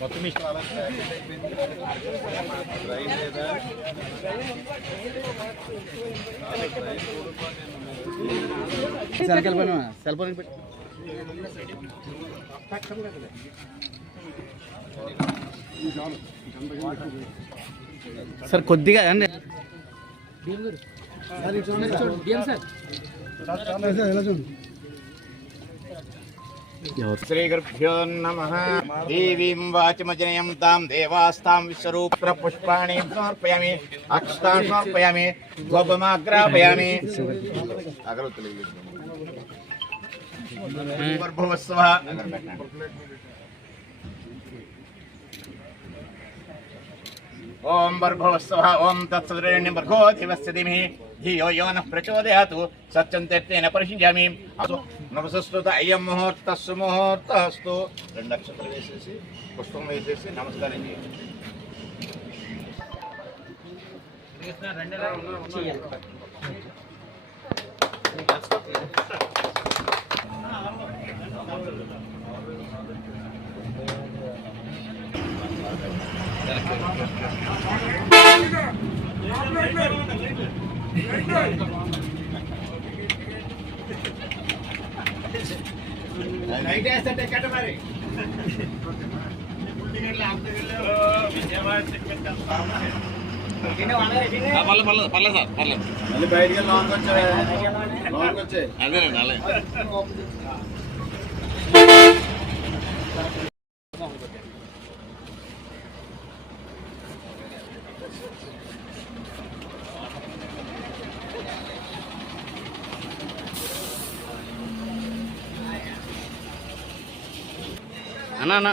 మొత్తం ఇష్టం అలా రైన్ లేదా సెల్ ఫోన్ సెల్ ఫోన్ పెట్టి. సార్ కొద్దిగా అండి శ్రీగురుభ్యో श्रीगुरुभ्यो नम। देवीं वाचमजनयं तां देवास्तां विश्वरूप्र पुष्पाणि समर्पयामि, अक्षतां समर्पयामि, गोपमाग्रापयामि। गर्भोत्सवः ॐ गर्भोत्सवः ॐ तत्सदृण्यं भर्गो धिवस्य धियो यो नः प्रचोदयातु, सत्यं तेन परिशिञ्जामि నమసస్తుత అయ్యం ముహూర్త సుముహూర్త హస్తు రెండు నక్షత్రాలు వేసేసి పుష్పం వేసేసి నమస్కారం చేయండి. లైట్ వేస్తే పర్లేదు పర్లేదు సార్ పర్లేదు మళ్ళీ బయటికి లాంగ్ వచ్చే లాంగ్ వచ్చే అదేనండి అలాగే అన్న అన్న.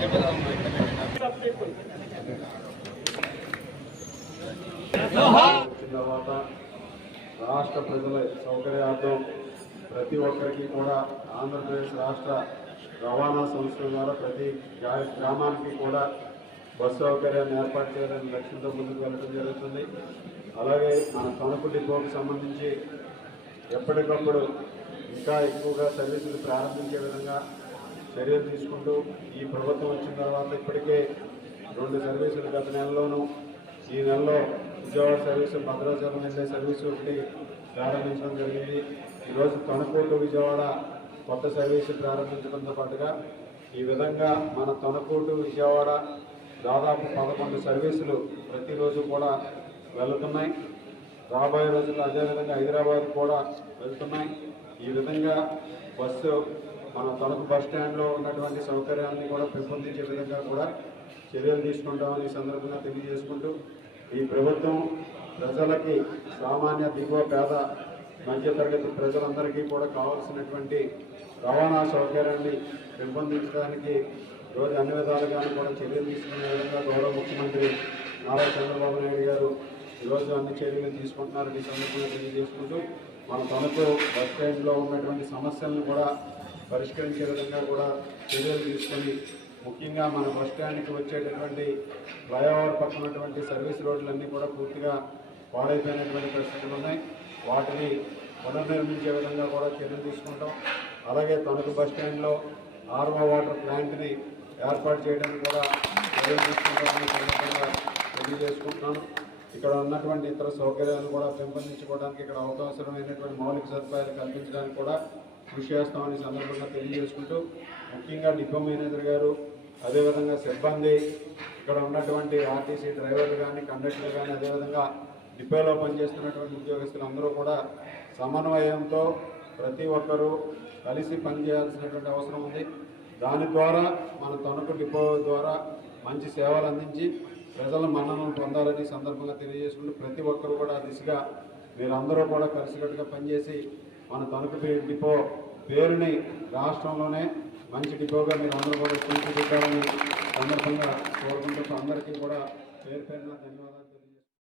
వచ్చిన ప్రజల సౌకర్యార్థం ప్రతి ఒక్కరికి కూడా ఆంధ్రప్రదేశ్ రాష్ట్ర రవాణా సంస్థల ద్వారా ప్రతి గ్రా- గ్రామానికి కూడా బస్సు సౌకర్యాన్ని ఏర్పాటు చేయాలని లక్ష్యంతో ముందుకు వెళ్ళడం జరుగుతుంది. అలాగే మన తణుకు డిపోకు సంబంధించి ఎప్పటికప్పుడు ఇంకా ఎక్కువగా సర్వీసులు ప్రారంభించే విధంగా చర్యలు తీసుకుంటూ ఈ ప్రభుత్వం వచ్చిన తర్వాత ఇప్పటికే రెండు సర్వీసులు గత నెలలోనూ ఈ నెలలో విజయవాడ సర్వీసు భద్రాచలం వెళ్ళే సర్వీసు ఒకటి ప్రారంభించడం జరిగింది. ఈరోజు తణుకోటు విజయవాడ కొత్త సర్వీసు ప్రారంభించడంతో పాటుగా ఈ విధంగా మన తణుకోటు విజయవాడ దాదాపు పదకొండు సర్వీసులు ప్రతిరోజు కూడా వెళుతున్నాయి. రాబోయే రోజుల్లో అదేవిధంగా హైదరాబాద్ కూడా వెళ్తున్నాయి. ఈ విధంగా బస్సు మన తణుకు బస్ స్టాండ్లో ఉన్నటువంటి సౌకర్యాన్ని కూడా పెంపొందించే విధంగా కూడా చర్యలు తీసుకుంటామని ఈ సందర్భంగా తెలియజేసుకుంటూ ఈ ప్రభుత్వం ప్రజలకి సామాన్య దిగువ పేద మధ్యతరగతి ప్రజలందరికీ కూడా కావాల్సినటువంటి రవాణా సౌకర్యాన్ని పెంపొందించడానికి రోజు అన్ని విధాలుగాను కూడా చర్యలు తీసుకునే విధంగా గౌరవ ముఖ్యమంత్రి నారా చంద్రబాబు నాయుడు గారు ఈరోజు అన్ని చర్యలు తీసుకుంటున్నారని ఈ సందర్భంగా తెలియజేసుకుంటూ మన తణుకు బస్ స్టాండ్లో ఉన్నటువంటి సమస్యలను కూడా పరిష్కరించే విధంగా కూడా చర్యలు తీసుకొని ముఖ్యంగా మన బస్ స్టాండ్కి వచ్చేటటువంటి ఫ్లైఓవర్ పక్కనటువంటి సర్వీస్ రోడ్లన్నీ కూడా పూర్తిగా పాడైపోయినటువంటి పరిస్థితులు ఉన్నాయి. వాటిని పునర్నిర్మించే విధంగా కూడా చర్యలు తీసుకుంటాం. అలాగే తణుకు బస్ స్టాండ్లో ఆర్వో వాటర్ ప్లాంట్ని ఏర్పాటు చేయడానికి కూడా చర్యలు తీసుకుంటామని సందర్భంగా తెలియజేసుకుంటున్నాను. ఇక్కడ ఉన్నటువంటి ఇతర సౌకర్యాలను కూడా పెంపొందించుకోవడానికి ఇక్కడ అవకాశమైనటువంటి మౌలిక సదుపాయాలు కల్పించడానికి కూడా కృషి చేస్తామని సందర్భంగా తెలియజేసుకుంటూ ముఖ్యంగా డిపో మేనేజర్ గారు అదేవిధంగా సిబ్బంది ఇక్కడ ఉన్నటువంటి ఆర్టీసీ డ్రైవర్లు కానీ కండక్టర్లు కానీ అదేవిధంగా డిపోలో పనిచేస్తున్నటువంటి ఉద్యోగస్తులు అందరూ కూడా సమన్వయంతో ప్రతి ఒక్కరూ కలిసి పనిచేయాల్సినటువంటి అవసరం ఉంది. దాని ద్వారా మన తణుకు డిపో ద్వారా మంచి సేవలు అందించి ప్రజల మన్ననలు పొందాలని సందర్భంగా తెలియజేసుకుంటూ ప్రతి ఒక్కరు కూడా దిశగా మీరందరూ కూడా కలిసికట్టుగా పనిచేసి మన తణుకు డిపో పేరుని రాష్ట్రంలోనే మంచి డిపోగా మీరు అందరూ కూడా తీర్చిదిద్దాలని సందర్భంగా కోరుకుంటూ అందరికీ కూడా పేరు పేరున ధన్యవాదాలు.